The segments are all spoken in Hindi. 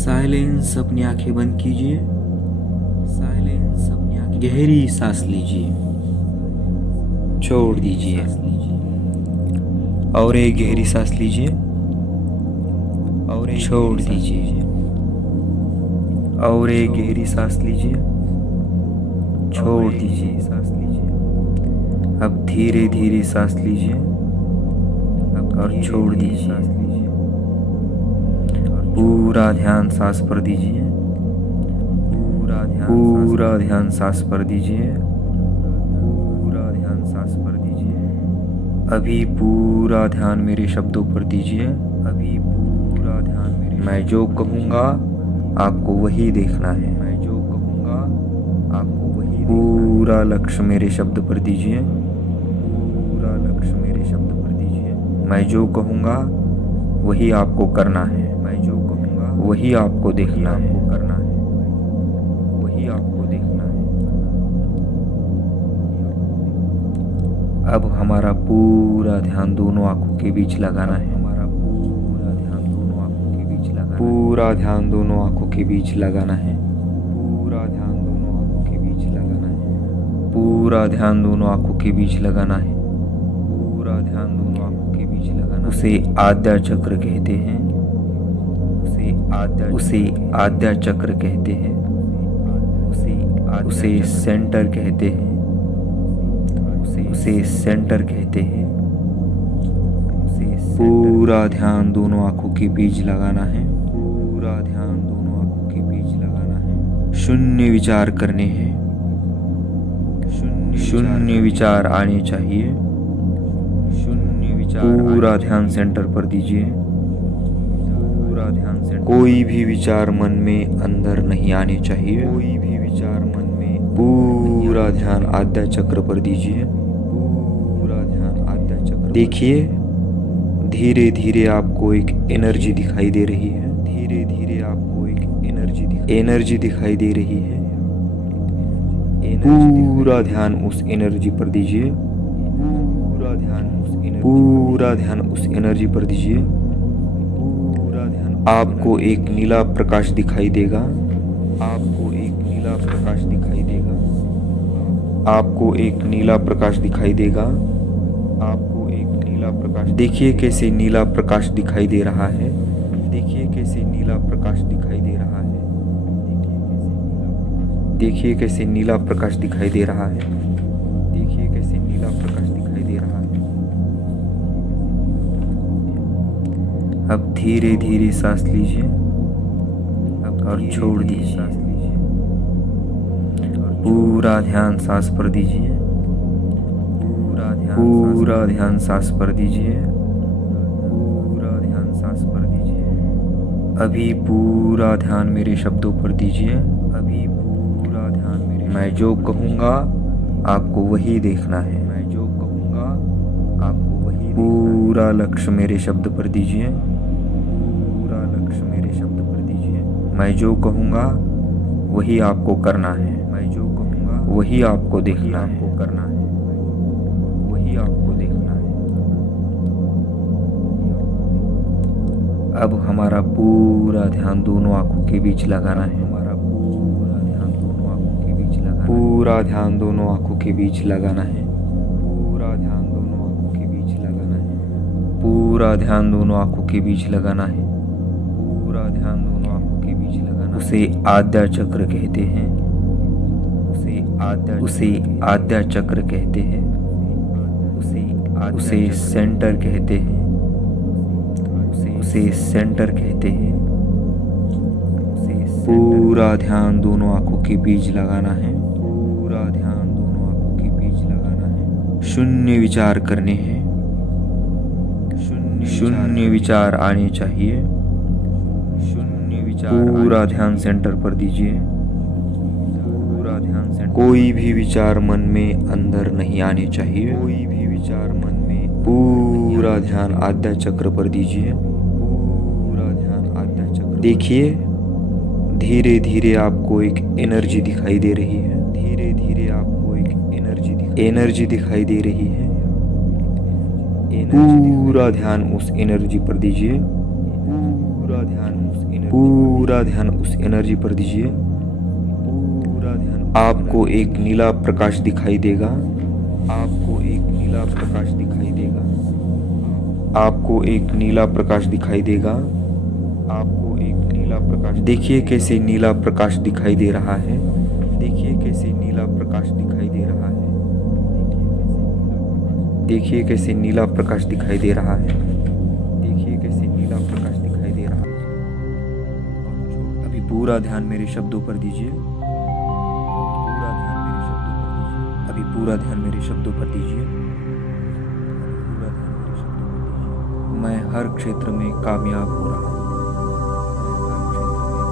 साइलेंस, अपनी आंखें बंद कीजिए। साइलेंस, अपनी आंखें, गहरी सांस लीजिए, छोड़ दीजिए। और एक गहरी सांस लीजिए और छोड़ दीजिए। और एक गहरी सांस लीजिए, छोड़ दीजिए। अब धीरे धीरे सांस लीजिए और छोड़ दीजिए। पूरा ध्यान सांस पर दीजिए। पूरा ध्यान सांस पर दीजिए। पूरा ध्यान सांस पर दीजिए। अभी पूरा ध्यान मेरे शब्दों पर दीजिए। अभी पूरा ध्यान मेरे, मैं जो कहूँगा आपको वही देखना है। मैं जो कहूँगा आपको वही, पूरा लक्ष्य मेरे शब्द पर दीजिए। पूरा लक्ष्य मेरे शब्द पर दीजिए। मैं जो कहूँगा वही आपको करना है। मैं जो कहूँगा वही आपको देखना है, करना है, वही आपको देखना है। अब हमारा पूरा ध्यान दोनों आंखों के बीच लगाना है। हमारा पूरा ध्यान दोनों आंखों के बीच लगाना, पूरा ध्यान दोनों आंखों के बीच लगाना है। पूरा ध्यान दोनों आंखों के बीच लगाना है। पूरा ध्यान दोनों आंखों के बीच लगाना है। पूरा ध्यान दोनों आंखों के बीच लगाना, उसे आद्या चक्र कहते हैं। उसे आद्या चक्र कहते हैं। उसे सेंटर कहते हैं। उसे सेंटर कहते हैं। पूरा ध्यान दोनों आंखों के बीच लगाना है। पूरा ध्यान दोनों आंखों के बीच लगाना है। शून्य विचार करने हैं। शून्य विचार आने चाहिए। शून्य विचार, पूरा ध्यान सेंटर पर दीजिए। पूरा ध्यान सेंटर, कोई भी विचार मन में अंदर नहीं आने चाहिए। कोई भी विचार मन में, पूरा ध्यान आद्या चक्र पर दीजिए। पूरा ध्यान आद्या चक्र, देखिए धीरे धीरे आपको एक एनर्जी दिखाई दे रही है। धीरे धीरे आपको एक एनर्जी दिखाई दे रही है। पूरा ध्यान उस एनर्जी पर दीजिए। पूरा ध्यान उस एनर्जी पर दीजिए। पूरा ध्यान, आपको एक नीला प्रकाश दिखाई देगा। आपको एक नीला प्रकाश दिखाई देगा। आपको एक नीला प्रकाश दिखाई देगा। आपको एक नीला प्रकाश, देखिए कैसे नीला प्रकाश दिखाई दे रहा है। देखिए कैसे नीला प्रकाश दिखाई दे रहा है। देखिए कैसे नीला प्रकाश दिखाई दे रहा है। देखिए कैसे नीला प्रकाश दिखाई दे रहा है। अब धीरे धीरे सांस लीजिए और छोड़ दीजिए। पूरा ध्यान सांस पर दीजिए। पूरा ध्यान सांस पर दीजिए। पूरा ध्यान सांस पर दीजिए। अभी पूरा ध्यान मेरे शब्दों पर दीजिए। अभी पूरा ध्यान मेरे, मैं जो कहूँगा आपको वही देखना है। मैं जो कहूँगा आपको वही, पूरा लक्ष्य मेरे शब्द पर दीजिए। पूरा लक्ष्य मेरे शब्द पर दीजिए। मैं जो कहूँगा वही आपको करना है। मैं जो कहूँगा वही आपको देखना है, आपको करना है, वही आपको देखना है। अब हमारा पूरा ध्यान दोनों आंखों के बीच लगाना है। हमारा पूरा ध्यान दोनों आंखों के बीच लगाना, पूरा ध्यान दोनों आंखों के बीच लगाना है। पूरा ध्यान दोनों आंखों के बीच लगाना है। पूरा ध्यान दोनों आंखों के बीच लगाना है। पूरा ध्यान दोनों आंखों के बीच लगाना, उसे आद्या चक्र कहते हैं। उसे आद्या चक्र कहते हैं। उसे सेंटर कहते हैं। उसे सेंटर कहते हैं। पूरा ध्यान दोनों आंखों के बीच लगाना है। पूरा ध्यान दोनों आंखों के बीच लगाना है। शून्य विचार करने हैं। शून्य विचार आने चाहिए। शून्य विचार, पूरा ध्यान सेंटर पर दीजिए। पूरा ध्यान सेंटर, कोई भी विचार मन में अंदर नहीं आने चाहिए। कोई भी विचार मन में, पूरा ध्यान आद्या चक्र पर दीजिए। पूरा ध्यान आद्या चक्र, देखिए धीरे धीरे आपको एक एनर्जी दिखाई दे रही है। धीरे धीरे आपको एक एनर्जी दिखाई दे रही है। पूरा ध्यान उस एनर्जी पर दीजिए। पूरा ध्यान उस एनर्जी पर दीजिए। पूरा ध्यान। आपको एक नीला प्रकाश दिखाई देगा। आपको एक नीला प्रकाश दिखाई देगा। आपको एक नीला प्रकाश दिखाई देगा। आपको एक नीला प्रकाश। देखिए कैसे नीला प्रकाश दिखाई दे रहा है। देखिए कैसे नीला प्रकाश दिखाई दे रहा है। देखिए कैसे नीला प्रकाश दिखाई दे रहा है। देखिए कैसे नीला प्रकाश दिखाई दे रहा है। अभी पूरा ध्यान मेरे शब्दों पर दीजिए। पूरा ध्यान मेरे शब्दों पर दीजिए। अभी पूरा ध्यान मेरे शब्दों पर दीजिए। पूरा ध्यान मेरे शब्दों पर दीजिए। मैं हर क्षेत्र में कामयाब हो रहा हूँ।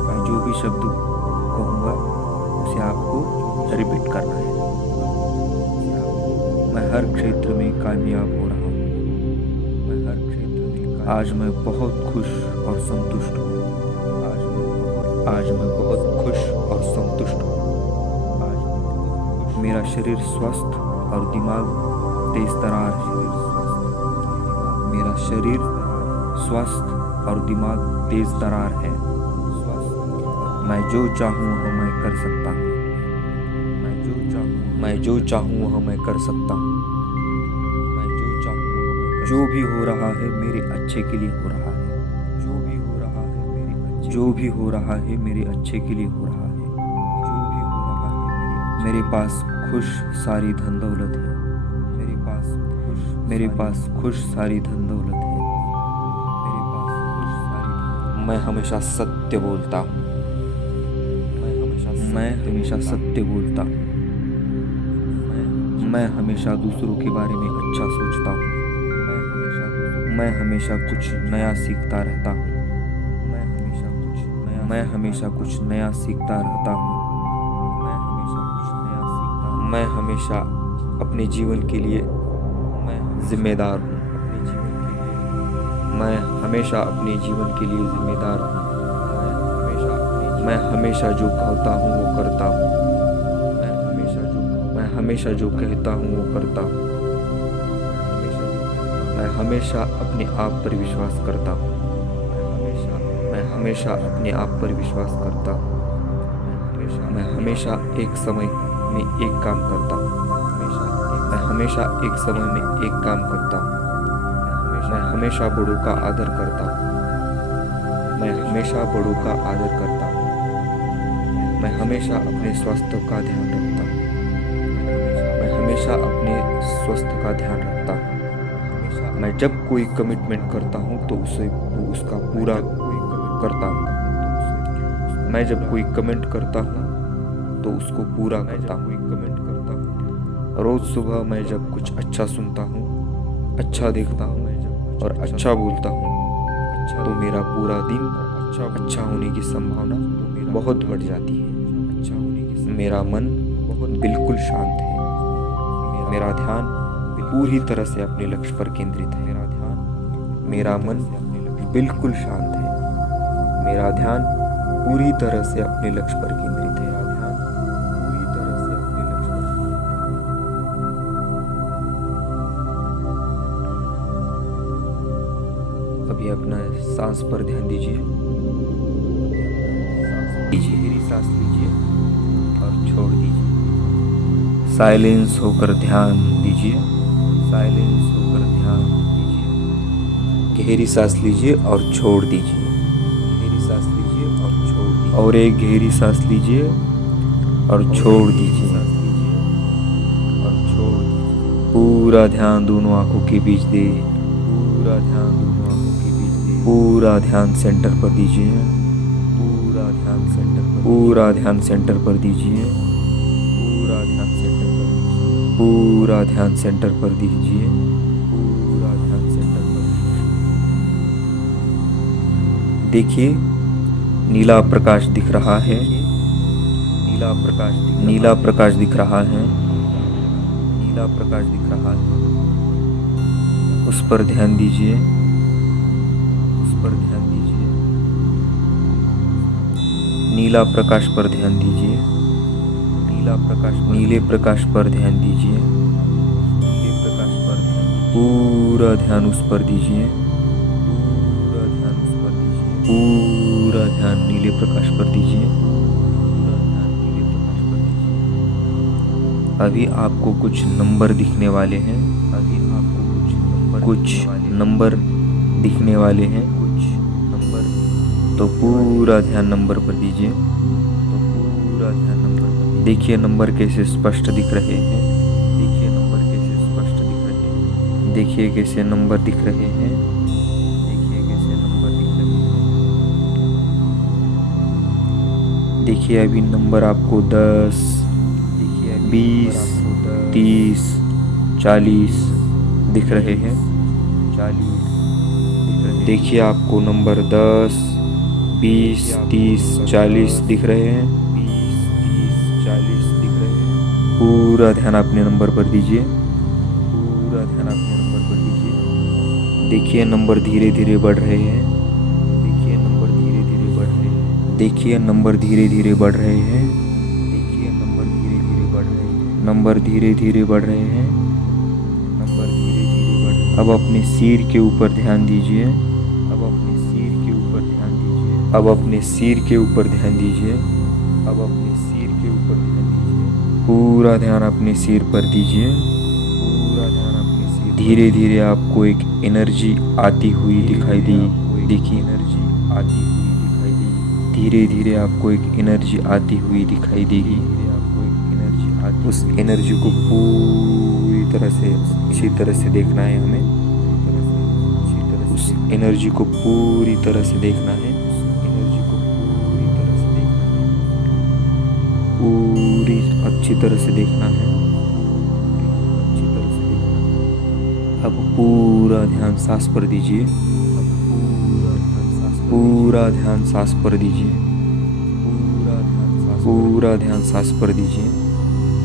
मैं जो भी शब्द कहूँगा उसे आपको रिपीट करना है। मैं हर क्षेत्र में कामयाब हो रहा हूँ। मैं हर क्षेत्र में। आज मैं बहुत खुश और संतुष्ट हूँ। आज मैं बहुत खुश और संतुष्ट हूँ। मेरा शरीर स्वस्थ और दिमाग तेज तरार है। मेरा शरीर स्वस्थ और दिमाग तेज तरार है। मैं जो चाहूँ वह मैं कर सकता हूँ। मैं जो चाहूँ वह मैं कर सकता हूँ। जो भी हो रहा है मेरे अच्छे के लिए हो रहा है। जो भी हो रहा है मेरे अच्छे के लिए हो रहा है। मेरे पास खुश सारी धन दौलत है। मेरे पास खुश सारी धन दौलत है। मैं हमेशा सत्य बोलता हूँ। मैं हमेशा सत्य बोलता हूँ। मैं हमेशा दूसरों के बारे में अच्छा सोचता हूँ। मैं हमेशा कुछ नया सीखता रहता हूँ। मैं हमेशा कुछ नया सीखता रहता हूँ। मैं हमेशा अपने जीवन के लिए जिम्मेदार हूँ। मैं हमेशा अपने जीवन के लिए जिम्मेदार हूँ। मैं हमेशा जो कहता हूँ वो करता हूँ। मैं हमेशा जो कहता हूँ वो करता हूँ। मैं हमेशा अपने आप पर विश्वास करता हूँ। मैं हमेशा अपने आप पर विश्वास करता हूँ। मैं हमेशा एक समय में एक काम करता हूँ। मैं हमेशा एक समय में एक काम करता हूँ। मैं हमेशा बड़ों का आदर करता हूँ। मैं हमेशा बड़ों का आदर करता हूँ। मैं हमेशा अपने स्वास्थ्य का ध्यान रखता हूँ। मैं हमेशा अपने स्वास्थ्य का ध्यान रखता हूँ। मैं जब कोई कमिटमेंट करता हूँ तो उसका पूरा करता हूँ। मैं जब कोई कमेंट करता हूँ तो उसको पूरा करता हूँ। रोज सुबह मैं जब कुछ अच्छा सुनता हूँ, अच्छा देखता हूँ और अच्छा बोलता हूँ तो मेरा पूरा दिन अच्छा होने की संभावना बहुत बढ़ जाती है। मेरा मन बिल्कुल शांत है। मेरा ध्यान पूरी तरह से अपने लक्ष्य पर केंद्रित है। मेरा मन बिल्कुल शांत है। मेरा ध्यान पूरी तरह से अपने लक्ष्य पर केंद्रित है। अभी अपना सांस पर ध्यान दीजिए। गहरी सांस लीजिए और छोड़ दीजिए। साइलेंस होकर ध्यान दीजिए। साइलेंस होकर ध्यान दीजिए। गहरी सांस लीजिए और छोड़ दीजिए। गहरी सांस लीजिए और छोड़ दीजिए। और एक गहरी सांस लीजिए और छोड़ दीजिए। पूरा ध्यान दोनों आंखों के बीच दे। पूरा ध्यान दोनों आंखों के बीच दे। पूरा ध्यान सेंटर पर दीजिए। पूरा ध्यान सेंटर पर। पूरा ध्यान सेंटर पर दीजिए। पूरा ध्यान सेंटर पर दीजिए। पूरा ध्यान सेंटर पर दीजिए। पूरा ध्यान सेंटर पर दीजिए। देखिए नीला प्रकाश दिख रहा है। नीला प्रकाश दिख रहा है। नीला प्रकाश दिख रहा है। नीला प्रकाश दिख रहा है। उस पर ध्यान दीजिए। उस पर ध्यान दीजिए। नीला प्रकाश पर ध्यान दीजिए। नीला प्रकाश। नीले प्रकाश पर ध्यान दीजिए। नीले प्रकाश पर ध्यान। पूरा ध्यान उस पर दीजिए। पूरा ध्यान उस पर दीजिए। पूरा ध्यान नीले प्रकाश पर दीजिए। पूरा ध्यान नीले प्रकाश पर दीजिए। अभी आपको कुछ नंबर दिखने वाले हैं। अभी आपको कुछ नंबर दिखने वाले हैं। कुछ नंबर। तो पूरा ध्यान नंबर पर दीजिए। तो पूरा ध्यान नंबर पर देखिए नंबर कैसे स्पष्ट दिख रहे हैं। देखिए नंबर कैसे स्पष्ट दिख रहे हैं। देखिए कैसे नंबर दिख रहे हैं। देखिए कैसे नंबर दिख रहे हैं। देखिए अभी नंबर आपको 10, 20, 30, 40 दिख रहे हैं। 40 दिख रहे हैं। देखिए आपको नंबर 10, 20, 30, 40 दिख रहे हैं। 20, 30, 40 दिख रहे हैं। पूरा ध्यान अपने नंबर पर दीजिए। पूरा ध्यान अपने नंबर पर दीजिए। देखिए नंबर धीरे धीरे बढ़ रहे हैं। देखिए नंबर धीरे धीरे बढ़ रहे हैं। देखिए नंबर धीरे धीरे बढ़ रहे हैं। देखिए नंबर धीरे धीरे बढ़ रहे हैं। नंबर धीरे धीरे बढ़ रहे हैं। नंबर धीरे धीरे बढ़ रहे हैं। अब अपने सिर के ऊपर ध्यान दीजिए। अब अपने सिर के ऊपर ध्यान दीजिए। अब अपने सिर के ऊपर ध्यान दीजिए। अब अपने सिर के ऊपर ध्यान दीजिए। पूरा ध्यान अपने सिर पर दीजिए। पूरा ध्यान अपने सिर। धीरे धीरे आपको एक एनर्जी आती हुई दिखाई दी। देखिए एनर्जी आती हुई दिखाई दी। धीरे धीरे आपको एक एनर्जी आती हुई दिखाई देगी। आपको एक एनर्जी आती। उस एनर्जी को पूरी तरह से अच्छी तरह से देखना है हमें। उस एनर्जी को पूरी तरह से देखना है। एनर्जी को पूरी तरह से देखना है। पूरी अच्छी तरह से देखना है। अच्छी तरह से देखना है। अब पूरा ध्यान सांस पर दीजिए। पूरा ध्यान सांस पर दीजिए। पूरा ध्यान सांस पर दीजिए।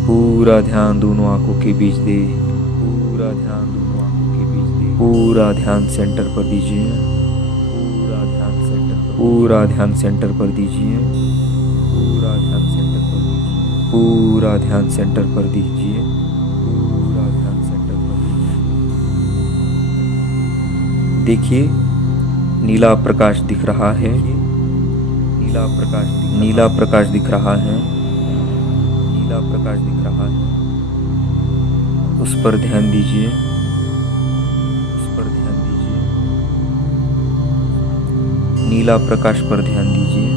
पूरा ध्यान दोनों आंखों के बीच दे। पूरा ध्यान दोनों आंखों के बीच दे। पूरा ध्यान सेंटर पर दीजिए। पूरा ध्यान सेंटर पर। पूरा ध्यान सेंटर पर दीजिए। पूरा ध्यान सेंटर पर दीजिए। पूरा ध्यान सेंटर पर दीजिए। पूरा ध्यान सेंटर पर दीजिए। देखिए नीला प्रकाश दिख रहा है। नीला प्रकाश नीला प्रकाश दिख रहा है। नीला प्रकाश दिख रहा है। उस पर ध्यान दीजिए। उस पर ध्यान दीजिए। नीला प्रकाश पर ध्यान दीजिए।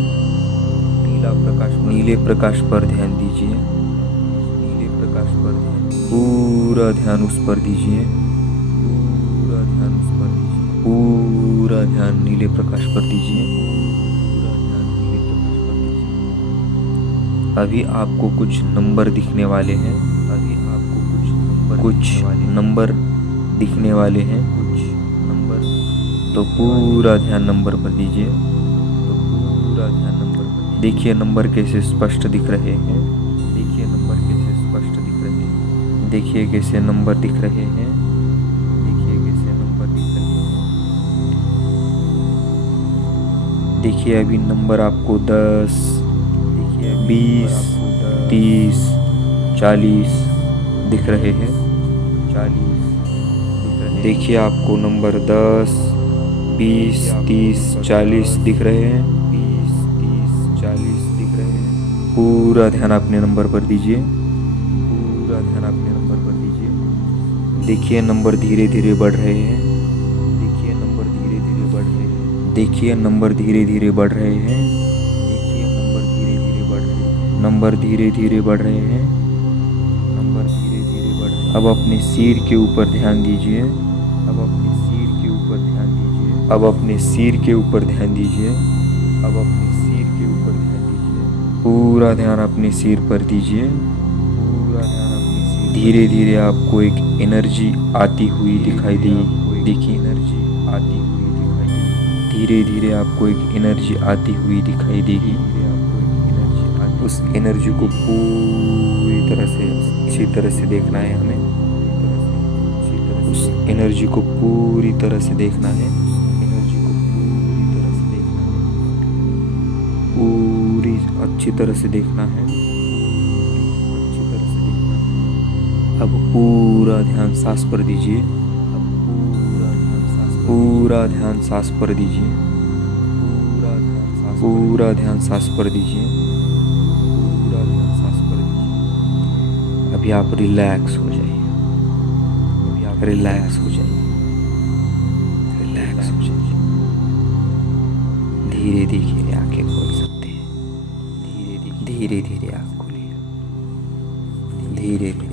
नीला प्रकाश नीले प्रकाश पर ध्यान दीजिए। नीले प्रकाश पर ध्यान दीजिए। पूरा ध्यान उस पर दीजिए। पूरा ध्यान उस पर दीजिए। पूरा ध्यान नीले प्रकाश पर दीजिए। पूरा ध्यान नीले प्रकाश पर दीजिए। अभी आपको कुछ नंबर दिखने वाले हैं। अभी आपको कुछ नंबर दिखने वाले हैं। कुछ नंबर। तो पूरा ध्यान नंबर पर दीजिए। तो पूरा ध्यान नंबर पर देखिए नंबर कैसे स्पष्ट दिख रहे हैं। देखिए नंबर कैसे स्पष्ट दिख रहे हैं। देखिए कैसे नंबर दिख रहे हैं। देखिए कैसे नंबर दिख रहे हैं। देखिए अभी नंबर आपको 10, 20, 30, 40 दिख रहे हैं। 40 दिख रहे हैं। देखिए आपको नंबर 10, 20, 30, 40 दिख रहे हैं। 20, 30, 40 दिख रहे हैं। पूरा ध्यान अपने नंबर पर दीजिए। पूरा ध्यान अपने नंबर पर दीजिए। देखिए नंबर धीरे धीरे बढ़ रहे हैं। देखिए नंबर धीरे धीरे बढ़ रहे हैं। देखिए नंबर धीरे धीरे बढ़ रहे हैं। देखिए नंबर धीरे धीरे बढ़ रहे हैं। नंबर धीरे धीरे बढ़ रहे हैं। नंबर धीरे धीरे बढ़ रहे हैं। अब अपने सिर के ऊपर ध्यान दीजिए। अब अपने सिर के ऊपर ध्यान दीजिए। अब अपने सिर के ऊपर ध्यान दीजिए। अब अपने सिर के ऊपर ध्यान दीजिए। पूरा ध्यान अपने सिर पर दीजिए। पूरा ध्यान अपने सिर। धीरे धीरे आपको एक एनर्जी आती हुई दिखाई दी। देखिए एनर्जी आती हुई दिखाई दी। धीरे धीरे आपको एक एनर्जी आती हुई दिखाई देगी। आपको एक एनर्जी आती। उस एनर्जी को पूरी तरह से अच्छी तरह से देखना है हमें। उस एनर्जी को पूरी तरह से देखना है। एनर्जी को पूरी तरह से देखना है। पूरी अच्छी तरह से देखना है। अच्छी तरह से देखना है। अब पूरा ध्यान सांस पर दीजिए। अब पूरा ध्यान सांस पर दीजिए। पूरा ध्यान सांस पर दीजिए। पूरा ध्यान सांस पर दीजिए। अभी आप रिलैक्स हो जाइए। अभी आप रिलैक्स हो जाइए। रिलैक्स हो जाइए। धीरे धीरे आंखें खोल सकते हैं। धीरे धीरे आंख खोलिए। धीरे